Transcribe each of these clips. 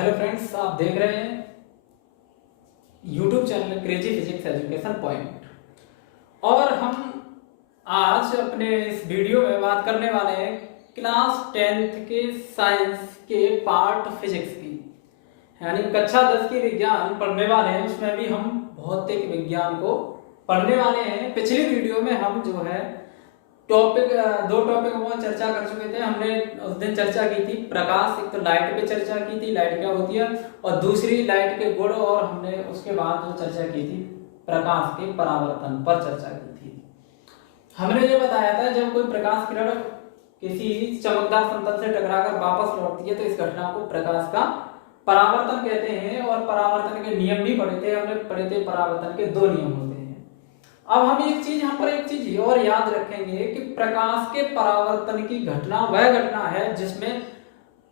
Hello friends, आप देख रहे हैं YouTube channel crazy physics education point. और हम आज अपने इस वीडियो में बात करने वाले हैं क्लास 10th के साइंस के पार्ट फिजिक्स की, यानी कक्षा 10 की विज्ञान पढ़ने वाले हैं। उसमें भी हम भौतिक विज्ञान को पढ़ने वाले हैं। पिछली वीडियो में हम जो है दो टॉपिकों पर चर्चा कर चुके थे। हमने उस दिन चर्चा की थी प्रकाश, एक तो लाइट पे चर्चा की थी, लाइट क्या होती है, और दूसरी लाइट के गुण, और हमने उसके बाद जो चर्चा की थी प्रकाश के परावर्तन पर चर्चा की थी। हमने ये बताया था जब कोई प्रकाश किरण किसी चमकदार समतल से टकराकर वापस लौटती है तो इस घटना को प्रकाश का परावर्तन कहते हैं। और परावर्तन के नियम भी पढ़े थे हमने, पढ़े थे परावर्तन के 2 नियम होते हैं। अब हम एक चीज यहाँ पर एक चीज और याद रखेंगे कि प्रकाश के परावर्तन की घटना वह घटना है जिसमें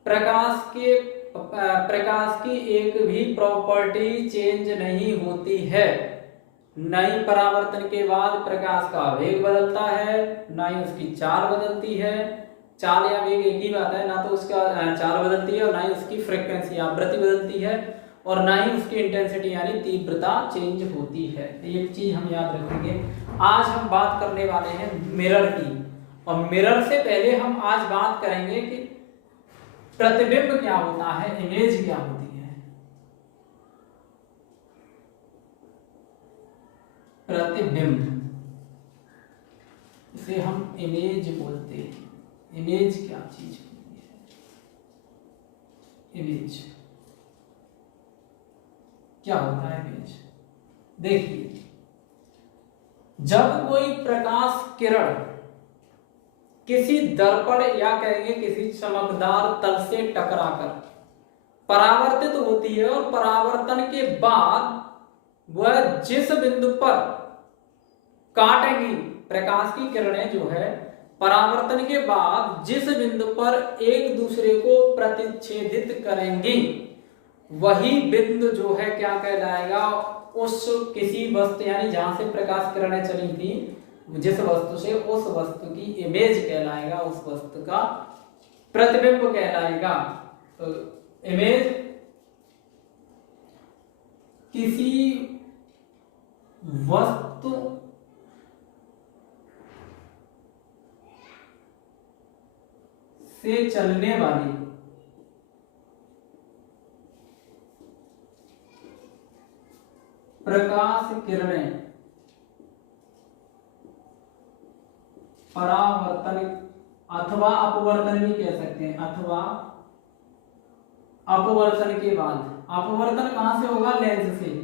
प्रकाश की एक भी प्रॉपर्टी चेंज नहीं होती है। न ही परावर्तन के बाद प्रकाश का वेग बदलता है, ना ही उसकी चाल बदलती है। चाल या वेग एक ही बात है, ना तो उसका चाल बदलती है और ना ही उसकी फ्रीक्वेंसी आवृत्ति बदलती है, और ना ही उसकी इंटेंसिटी यानी तीव्रता चेंज होती है। एक चीज हम याद रखेंगे। आज हम बात करने वाले हैं मिरर की, और मिरर से पहले हम आज बात करेंगे कि प्रतिबिंब क्या होता है, इमेज क्या होती है। प्रतिबिंब, इसे हम इमेज बोलते हैं। इमेज क्या चीज होती है? इमेज क्या होता है? इमेज देखिए, जब कोई प्रकाश किरण किसी दर्पण या कहेंगे किसी चमकदार तल से टकराकर परावर्तित होती है, और परावर्तन के बाद वह जिस बिंदु पर काटेंगी, प्रकाश की किरणें जो है परावर्तन के बाद जिस बिंदु पर एक दूसरे को प्रतिच्छेदित करेंगी, वही बिंदु जो है क्या कहलाएगा? उस किसी वस्तु यानी जहां से प्रकाश किरणें चली थी, जिस वस्तु से, उस वस्तु की इमेज कहलाएगा, उस वस्तु का प्रतिबिंब कहलाएगा। तो इमेज किसी वस्तु से चलने वाली प्रकाश किरणें परावर्तन अथवा अपवर्तन भी कह सकते हैं, अथवा अपवर्तन के बाद, अपवर्तन कहां से होगा? लेंस से।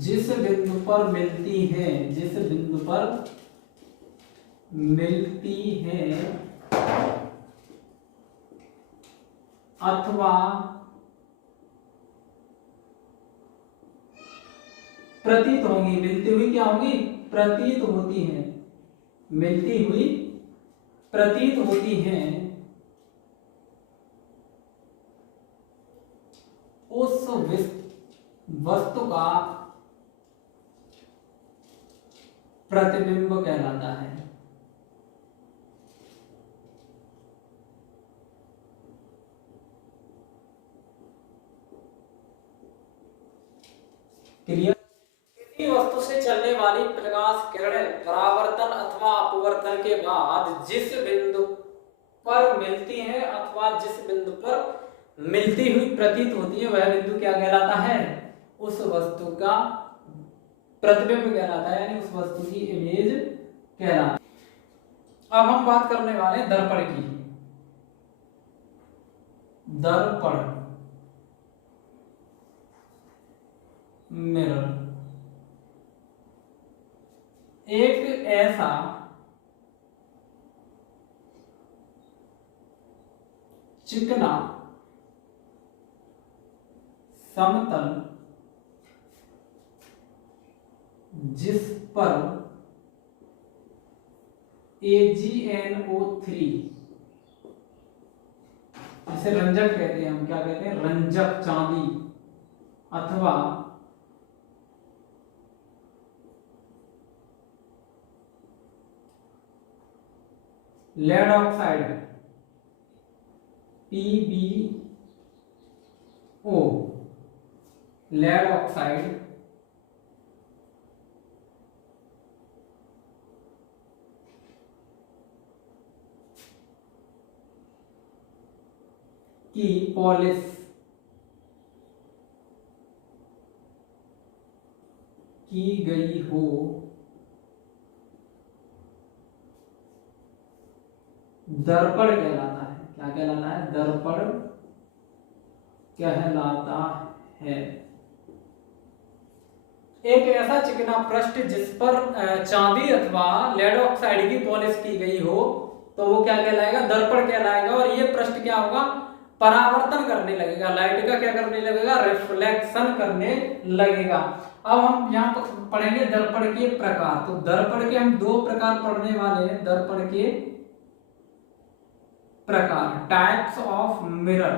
जिस बिंदु पर मिलती है, जिस बिंदु पर मिलती है अथवा प्रतीत होंगी, मिलती हुई क्या होंगी? प्रतीत होती हैं, मिलती हुई प्रतीत होती हैं, उस वस्तु का प्रतिबिंब कहलाता है। क्लियर? किसी वस्तु से चलने वाली प्रकाश किरणें परावर्तन अथवा अपवर्तन के बाद जिस बिंदु पर मिलती हैं अथवा जिस बिंदु पर मिलती हुई प्रतीत होती है, वह बिंदु क्या कहलाता है? उस वस्तु का प्रतिबिंब कहलाता है, यानी उस वस्तु की इमेज कहलाता है। अब हम बात करने वाले हैं दर्पण की। दर्पण, मिरर, एक ऐसा चिकना समतल जिस पर AgNO3, जिसे रंजक कहते हैं, हम क्या कहते हैं? रंजक, चांदी, अथवा lead oxide PbO, lead oxide की पॉलिश की गई हो दर्पण कहलाता है। क्या कहलाता है? दर्पण कहलाता है। एक ऐसा चिकना पृष्ठ जिस पर चांदी अथवा लेड ऑक्साइड की पॉलिश की गई हो तो वो क्या कहलाएगा? दर्पण कहलाएगा। और ये पृष्ठ क्या होगा? परावर्तन करने लगेगा, लाइट का क्या करने लगेगा? रिफ्लेक्शन करने लगेगा। अब हम यहाँ पर पढ़ेंगे दर्पण के प्रकार। तो दर्पण के हम दो प्रकार पढ़ने वाले हैं। दर्पण के प्रकार, types of mirror,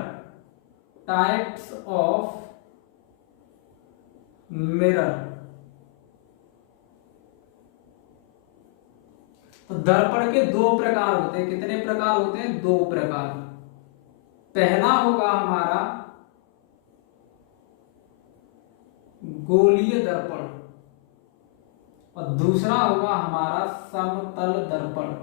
types of mirror. तो दर्पण के दो प्रकार होते हैं। कितने प्रकार होते हैं? दो प्रकार। पहला होगा हमारा गोलीय दर्पण और दूसरा होगा हमारा समतल दर्पण।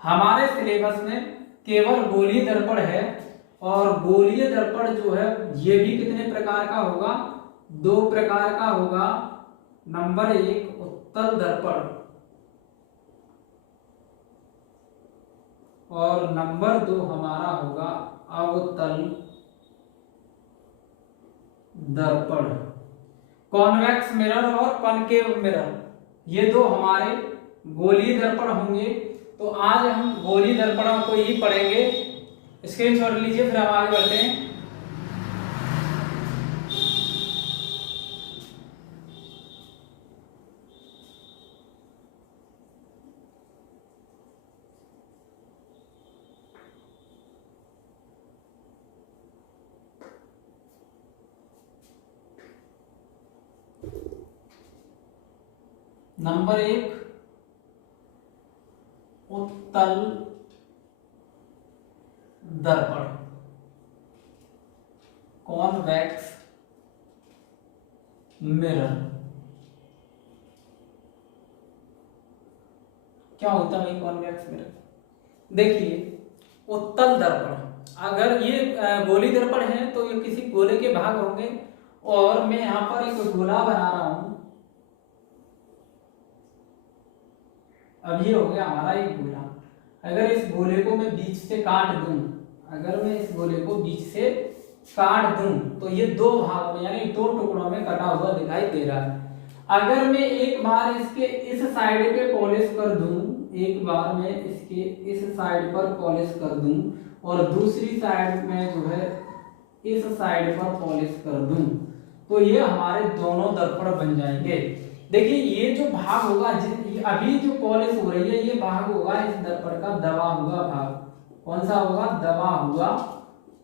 हमारे सिलेबस में केवल गोलीय दर्पण है और गोलीय दर्पण जो है ये भी कितने प्रकार का होगा? दो प्रकार का होगा। नंबर 1 उत्तल दर्पण और नंबर 2 हमारा होगा अवतल दर्पण। कॉन्वेक्स मिरर और कॉनकेव मिरर, ये दो हमारे गोलीय दर्पण होंगे। तो आज हम गोलीय दर्पणों को ही पढ़ेंगे। स्क्रीनशॉट लीजिए, फिर हम आगे बढ़ते हैं। नंबर 1 उत्तल दर्पण, कॉन्वेक्स मिरर। क्या होता है कॉन्वेक्स मिरर? देखिए, उत्तल दर्पण, अगर ये गोली दर्पण है तो ये किसी गोले के भाग होंगे और मैं यहां पर एक गोला बना रहा हूं। अब ये हो गया हमारा एक गोला। अगर इस गोले को मैं बीच से काट दूं, अगर मैं इस गोले को बीच से काट दूं तो ये दो भागों में यानी दो टुकड़ों में कटा हुआ दिखाई दे रहा है। अगर मैं एक बार इसके इस साइड पे पॉलिश कर दूं, एक बार मैं इसके इस साइड पर पॉलिश कर दूं और दूसरी साइड में जो है इस साइड पर पॉलिश कर दूं तो ये हमारे दोनों दर्पण बन जाएंगे। देखिए, ये जो भाग होगा, अभी जो पॉलिश हो रही है, ये भाग होगा इस दर्पण का दबा हुआ भाग। कौन सा होगा? दबा हुआ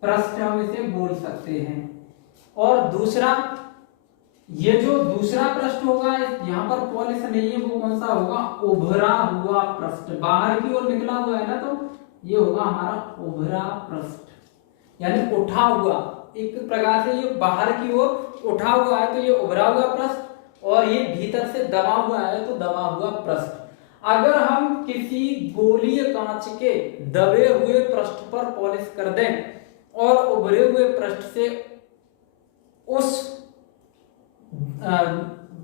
पृष्ठ, हम इसे बोल सकते हैं। और दूसरा, ये जो दूसरा पृष्ठ होगा, यहाँ पर पॉलिश नहीं है, वो कौन सा होगा? उभरा हुआ पृष्ठ, बाहर की ओर निकला हुआ है ना, तो ये होगा हमारा उभरा पृष्ठ, यानी उठा हुआ। एक प्रकार से ये बाहर की ओर उठा हुआ है तो ये उभरा हुआ पृष्ठ, और ये भीतर से दबा हुआ है तो दबा हुआ पृष्ठ। अगर हम किसी गोलीय कांच के दबे हुए पृष्ठ पर पॉलिश कर दें और उभरे हुए पृष्ठ से उस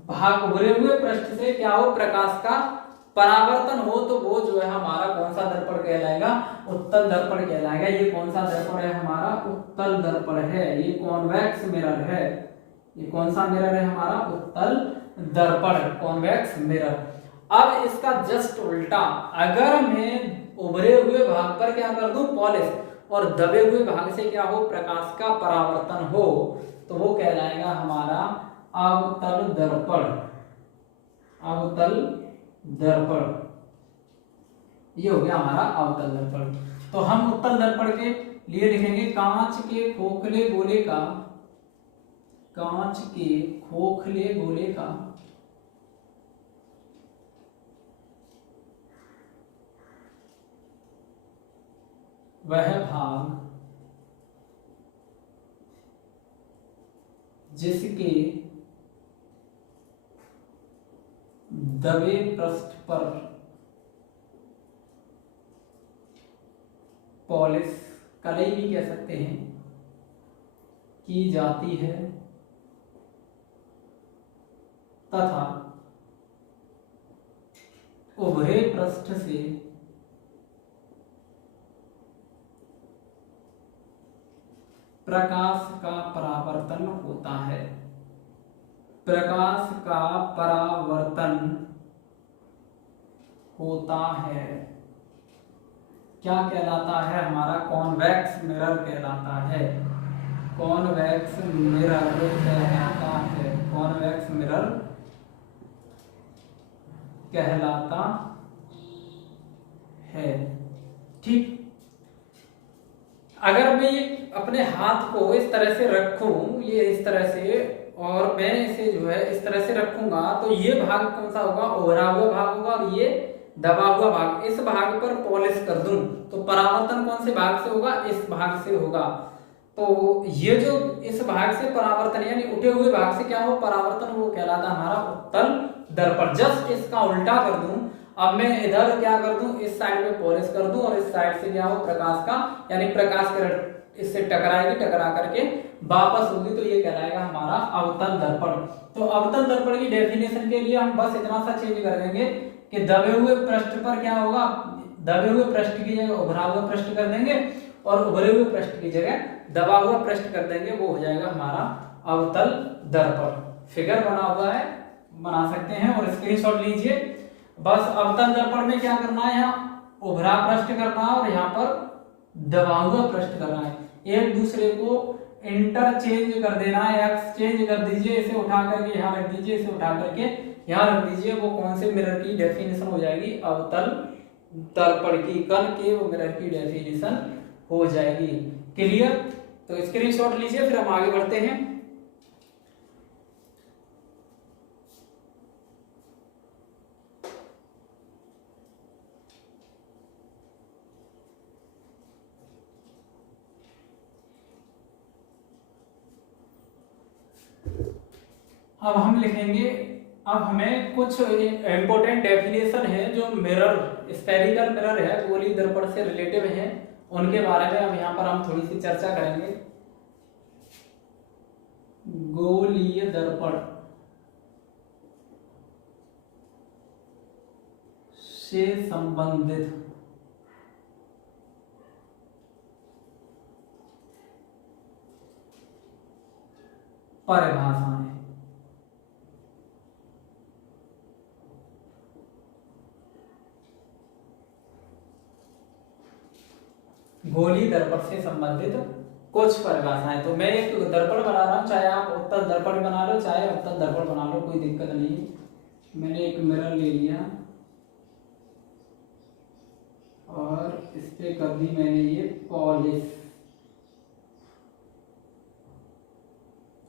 भाग उभरे हुए पृष्ठ से क्या हो? प्रकाश का परावर्तन हो तो वो जो है हमारा कौन सा दर्पण कहलाएगा? उत्तल दर्पण कहलाएगा। ये कौन सा दर्पण है? हमारा उत्तल दर्पण है। ये कॉन्वेक्स मिरर है। ये कौन सा मिरर है? हमारा उत्तल दर्पण, कॉन्वेक्स मिरर। अब इसका जस्ट उल्टा, अगर मैं उभरे हुए भाग पर क्या कर दूं? पॉलिश, और दबे हुए भाग से क्या हो? प्रकाश का परावर्तन हो तो वो कहलाएगा हमारा अवतल दर्पण। अवतल दर्पण, ये हो गया हमारा अवतल दर्पण। तो हम उत्तल दर्पण के लिए लिखेंगे कांच के खोखले गोले का, कांच के खोखले गोले का वह भाग जिसके दबे पृष्ठ पर पॉलिश, कलई भी कह सकते हैं, की जाती है तथा उभरे पृष्ठ से प्रकाश का परावर्तन होता है। प्रकाश का परावर्तन होता है, क्या कहलाता है? हमारा कॉन्वेक्स मिरर कहलाता है। कॉन्वेक्स मिरर कहलाता है। कॉन्वेक्स मिरर कहलाता है। ठीक, अगर मैं ये अपने हाथ को इस तरह से रखूं, ये इस तरह से, और मैं इसे जो है इस तरह से रखूंगा, तो ये भाग कौन सा होगा? उभरा हुआ भाग होगा, और ये दबा हुआ भाग। इस भाग पर पॉलिश कर दूं तो परावर्तन कौन से भाग से होगा? इस भाग से होगा। तो ये जो इस भाग से परावर्तन यानी उठे हुए भाग से क्या हो परावर्तन, वो कहलाता हमारा उत्तल दर्पण। जस्ट इसका उल्टा कर दूं, अब मैं इधर क्या कर दूं, इस साइड में पॉलिश कर दूं, और इस साइड से क्या हो प्रकाश का, यानी प्रकाश किरण इससे टकराएगी, टकरा करके वापस होगी, तो ये कहलाएगा हमारा अवतल दर्पण। तो अवतल दर्पण की डेफिनेशन के लिए हम बस इतना सा चेंज कर देंगे कि दबे हुए पृष्ठ पर क्या होगा, दबे हुए पृष्ठ की जगह उभरा हुआ पृष्ठ कर देंगे, और उभरे हुए पृष्ठ की जगह दबा हुआ पृष्ठ कर देंगे, वो हो जाएगा हमारा अवतल दर्पण। फिगर बना हुआ है, बना सकते हैं और स्क्रीनशॉट लीजिए। बस अवतल दर्पण में क्या करना है, यहाँ उभरा पृष्ठ करना है और यहाँ पर दबा हुआ पृष्ठ करना है। एक दूसरे को इंटरचेंज कर देना है, एक्सचेंज कर दीजिए, इसे उठा करके यहाँ रख दीजिए, इसे उठा करके यहाँ रख दीजिए। वो कौन से मिरर की डेफिनेशन हो जाएगी? अवतल दर्पण की, कल के वो मिरर की डेफिनेशन हो जाएगी। क्लियर? तो स्क्रीनशॉट लीजिए, फिर हम आगे बढ़ते हैं। अब हम लिखेंगे, अब हमें कुछ इंपॉर्टेंट डेफिनेशन है जो मिरर, स्फेरिकल मिरर है, गोलीय दर्पण से रिलेटिव है, उनके बारे में अब यहाँ पर हम थोड़ी सी चर्चा करेंगे। गोलीय दर्पण से संबंधित परिभाषाएं। गोलीय दर्पण से संबंधित कुछ परिभाषाएं। तो मैं एक दर्पण बना रहा हूं, चाहे आप उत्तल दर्पण बना लो, चाहे अवतल दर्पण बना लो, कोई दिक्कत नहीं है। मैंने एक मिरर ले लिया और इस पे कर दी मैंने ये पॉलिश,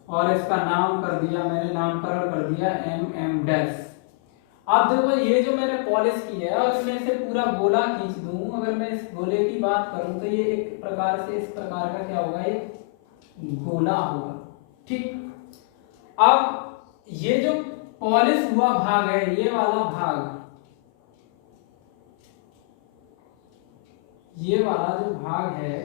और इसका नाम कर दिया मैंने, नामकरण कर दिया MM-। अब देखो ये जो मैंने पॉलिश की है, और इसमें से पूरा गोला खींच दूं, अगर मैं इस गोले की बात करूं तो ये एक प्रकार से इस प्रकार का क्या होगा, ये गोला होगा। ठीक, अब ये जो पॉलिश हुआ भाग है, ये वाला भाग, ये वाला जो भाग है,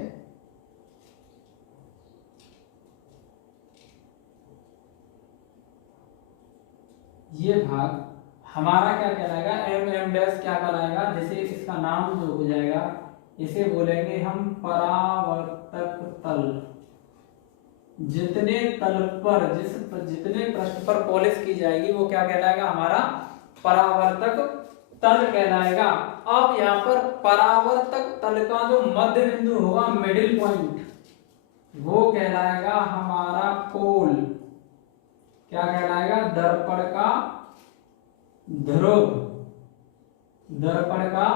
ये भाग हमारा क्या कहलाएगा, MM- क्या कहलाएगा, जैसे इसका नाम जो हो जाएगा, इसे बोलेंगे हम परावर्तक तल। जितने तल पर, जितने पृष्ठ पर पॉलिश की जाएगी वो क्या कहलाएगा, हमारा परावर्तक तल कहलाएगा। अब यहाँ पर परावर्तक तल का जो मध्य बिंदु होगा, मिडिल पॉइंट, वो कहलाएगा हमारा पोल। क्या कहलाएगा, दर्पण का ध्रुव, दर्पण का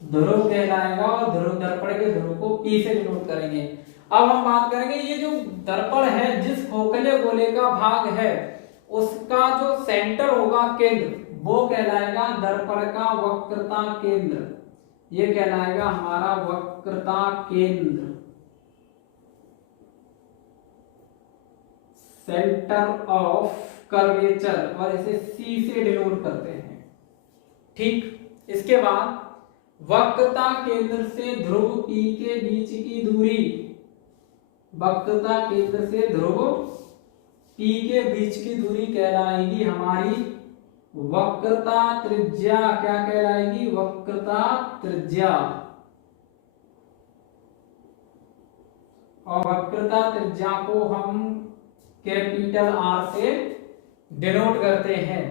ध्रुव कहलाएगा, और ध्रुव, दर्पण के ध्रुव को P से डिनोट करेंगे। अब हम बात करेंगे, ये जो दर्पण है, जिस खोखले गोले का भाग है, उसका जो सेंटर होगा, केंद्र, वो कहलाएगा दर्पण का वक्रता केंद्र। ये कहलाएगा हमारा वक्रता केंद्र, सेंटर ऑफ कर्वेचर, और इसे सी से डिनोट करते हैं। ठीक, इसके बाद वक्रता केंद्र से ध्रुव P के बीच की दूरी, वक्रता केंद्र से ध्रुव P के बीच की दूरी कहलाएगी हमारी वक्रता त्रिज्या। क्या कहलाएगी? वक्रता त्रिज्या। और वक्रता त्रिज्या को हम कैपिटल R से डिनोट करते हैं।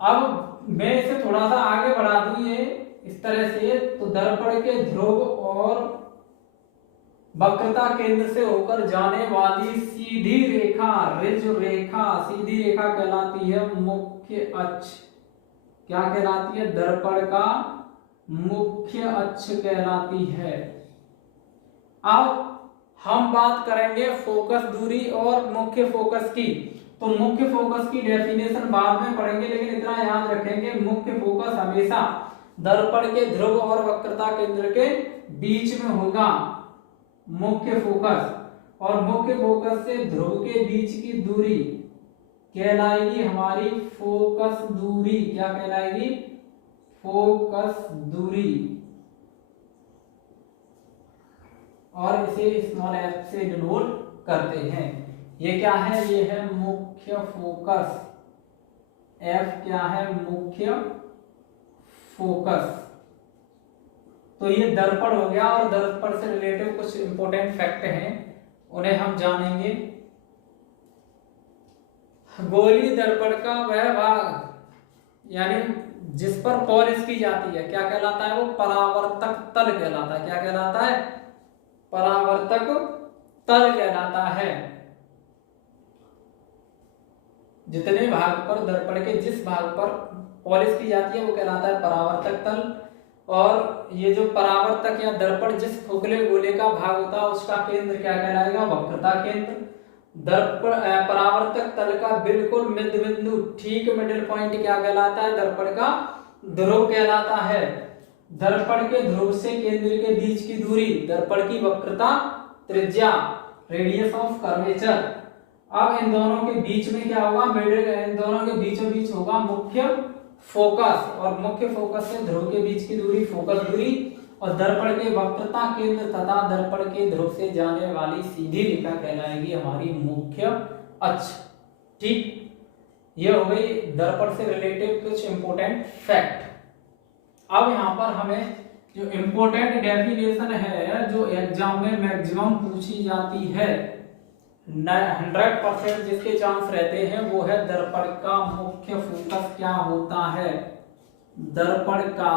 अब मैं इसे थोड़ा सा आगे बढ़ा दूं ये इस तरह से, तो दर्पण के ध्रुव और वक्रता केंद्र से होकर जाने वाली सीधी रेखा, ऋज रेखा, सीधी रेखा कहलाती है मुख्य अक्ष। क्या कहलाती है? दर्पण का मुख्य अक्ष कहलाती है। अब हम बात करेंगे फोकस दूरी और मुख्य फोकस की। तो मुख्य फोकस की डेफिनेशन बाद में पढ़ेंगे, लेकिन इतना याद रखेंगे, मुख्य फोकस हमेशा दर्पण के ध्रुव और वक्रता केंद्र के बीच में होगा, मुख्य फोकस। और मुख्य फोकस से ध्रुव के बीच की दूरी कहलाएगी हमारी फोकस दूरी। क्या कहलाएगी? फोकस दूरी। और इसे स्मॉल f से डिनोट करते हैं। ये क्या है? ये है मुख्य फोकस। f क्या है? मुख्य फोकस। तो ये दर्पण हो गया, और दर्पण से रिलेटेड कुछ इंपॉर्टेंट फैक्ट हैं, उन्हें हम जानेंगे। गोलीय दर्पण का वह भाग यानी जिस पर पॉलिश की जाती है क्या कहलाता है? वो परावर्तक तल कहलाता है। क्या कहलाता है? परावर्तक तल कहलाता है। जितने भाग पर दर्पण के जिस भाग पर पॉलिश की जाती है वो कहलाता है परावर्तक तल। और ये जो परावर्तक या दर्पण जिस खोखले गोले का भाग होता है उसका केंद्र क्या कहलाएगा? वक्रता केंद्र। दर्पण परावर्तक तल का बिल्कुल मध्य बिंदु, ठीक मिडिल पॉइंट क्या कहलाता है? दर्पण का ध्रुव कहलाता है। दर्पण के ध्रुव से केंद्र के बीच की दूरी, दर्पण की वक्रता त्रिज्या, रेडियस ऑफ कर्वेचर। अब इन दोनों के बीच में क्या होगा? मिडिल, इन दोनों के बीचों बीच होगा मुख्य फोकस, और मुख्य फोकस से ध्रुव के बीच की दूरी फोकस दूरी, और दर्पण के वक्रता केंद्र तथा दर्पण के ध्रुव से जाने वाली सीधी रेखा कहलाएगी हमारी मुख्य अक्ष। ठीक, ये हो गई दर्पण से रिलेटेड कुछ इंपॉर्टेंट फैक्ट। अब यहाँ पर हमें जो इंपॉर्टेंट डेफिनेशन है जो एग्जाम में मैक्सिमम पूछी जाती है, 100% जिसके चांस रहते हैं, वो है दर्पण का मुख्य फोकस क्या होता है? दर्पण का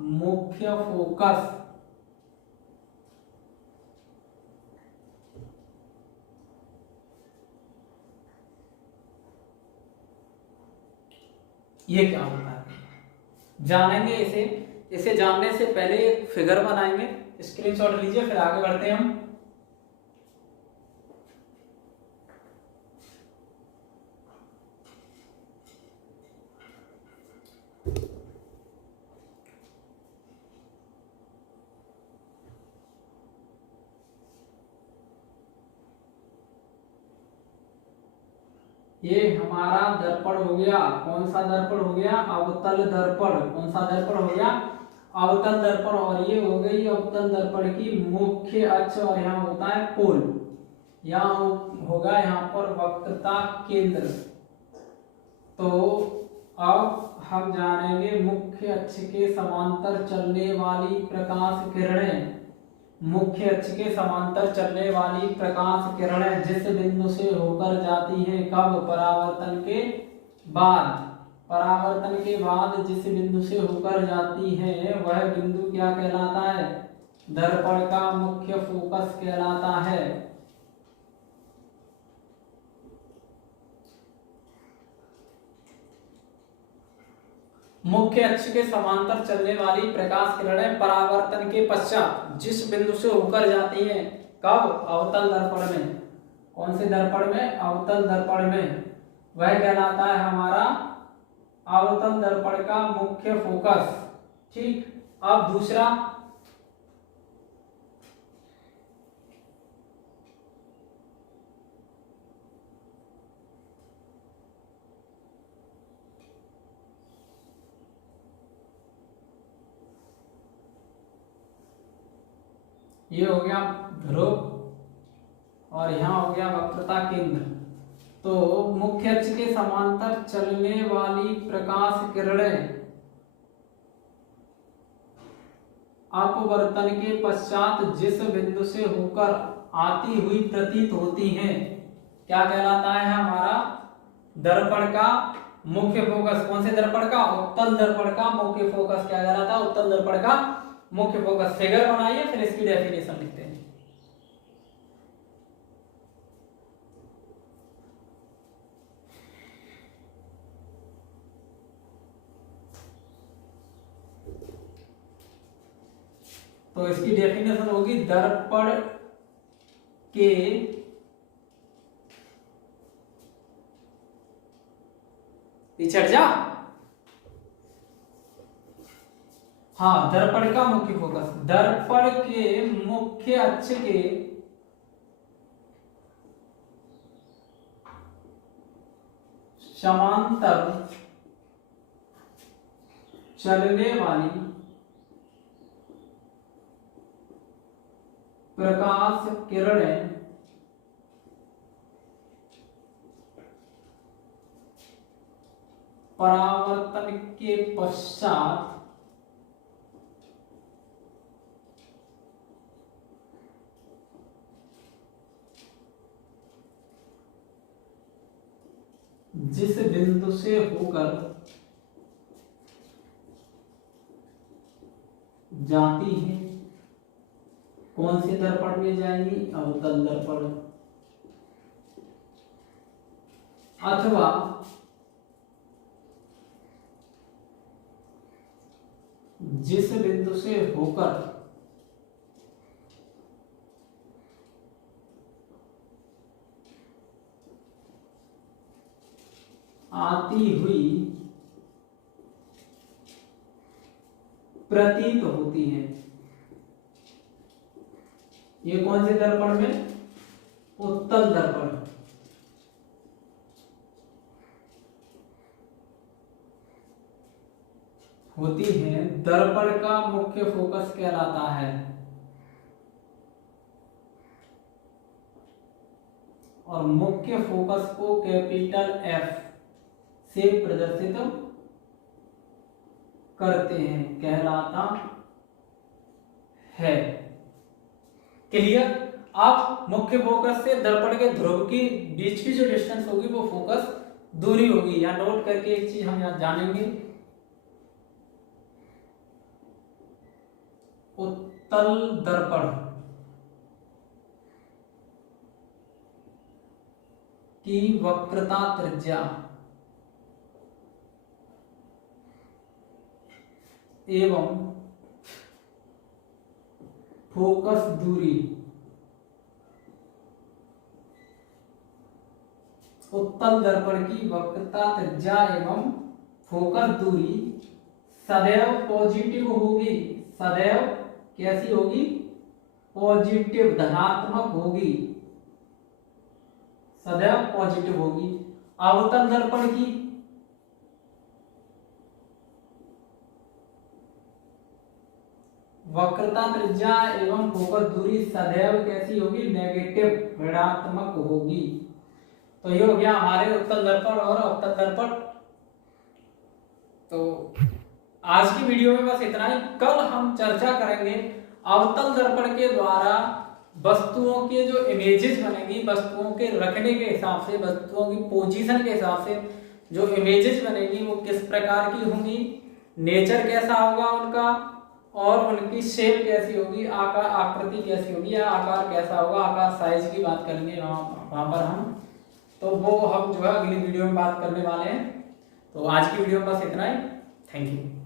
मुख्य फोकस ये क्या होता है जानेंगे। इसे जानने से पहले एक फिगर बनाएंगे, स्क्रीनशॉट लीजिए, फिर आगे बढ़ते हैं हम। ये हमारा दर्पण हो गया। कौन सा दर्पण हो गया? अवतल दर्पण। कौन सा दर्पण हो गया? अवतल दर्पण। और ये हो गई अवतल दर्पण की मुख्य अक्ष, और यहाँ होता है पोल। यहाँ होगा यहाँ पर वक्रता केंद्र। तो अब हम जानेंगे मुख्य अक्ष के समांतर चलने वाली प्रकाश किरणें। मुख्य अक्ष के समांतर चलने वाली प्रकाश किरणें जिस बिंदु से होकर जाती है, कब? परावर्तन के बाद। परावर्तन के बाद जिस बिंदु से होकर जाती है वह बिंदु क्या कहलाता है? दर्पण का मुख्य फोकस कहलाता है। मुख्य अक्ष के समांतर चलने वाली प्रकाश किरणें परावर्तन के पश्चात जिस बिंदु से होकर जाती हैं, कब? अवतल दर्पण में। कौन से दर्पण में? अवतल दर्पण में। वह कहलाता है हमारा अवतल दर्पण का मुख्य फोकस। ठीक, अब दूसरा, ये हो गया ध्रुव और यहाँ हो गया वक्रता केंद्र। तो मुख्य अक्ष के समांतर चलने वाली प्रकाश किरणें अपवर्तन के पश्चात जिस बिंदु से होकर आती हुई प्रतीत होती हैं, क्या कहलाता है हमारा दर्पण का मुख्य फोकस। कौन से दर्पण का? उत्तल दर्पण का मुख्य फोकस क्या कहलाता है? उत्तल दर्पण का मुख्य फोकस। फिगर बनाइए फिर इसकी डेफिनेशन लिखते हैं। तो इसकी डेफिनेशन होगी दर्पण के पिछड़ जा, हाँ, दर्पण का मुख्य फोकस, दर्पण के मुख्य अक्ष के समांतर चलने वाली प्रकाश किरणें परावर्तन के पश्चात जिस बिंदु से होकर जाती है, कौन से दर्पण में जाएंगी? अवतल दर्पण, अथवा जिस बिंदु से होकर आती हुई प्रतीत होती है। ये कौन से दर्पण में? उत्तल दर्पण। होती है, दर्पण का मुख्य फोकस कहलाता है। और मुख्य फोकस को कैपिटल एफ से प्रदर्शित करते हैं, कहलाता है। क्लियर? आप मुख्य फोकस से दर्पण के ध्रुव की बीच की जो डिस्टेंस होगी वो फोकस दूरी होगी। या नोट करके एक चीज हम यहां जानेंगे, उत्तल दर्पण की वक्रता त्रिज्या एवं फोकस दूरी उत्तल दर्पण की वक्रता त्रिज्या एवं फोकस दूरी सदैव पॉजिटिव होगी। सदैव कैसी होगी? पॉजिटिव, धनात्मक होगी, सदैव पॉजिटिव होगी। अवतल दर्पण की वक्रता त्रिज्या एवं फोकस दूरी सदैव कैसी होगी? नेगेटिव, ऋणात्मक होगी। तो ये हो गया हमारे उत्तल दर्पण और अवतल दर्पण। तो आज की वीडियो में बस इतना ही। कल हम चर्चा करेंगे अवतल दर्पण के द्वारा वस्तुओं के जो इमेजेस बनेंगी, वस्तुओं के रखने के हिसाब से, वस्तुओं की पोजीशन के हिसाब से जो इमेजेस बनेंगी वो किस प्रकार की होंगी, नेचर कैसा होगा उनका, और उनकी शेप कैसी होगी, आकार आकृति कैसी होगी, या आकार कैसा होगा, आकार साइज की बात करेंगे वहां पर हम। तो वो हम जो है अगली वीडियो में बात करने वाले हैं। तो आज की वीडियो में बस इतना ही। Thank you.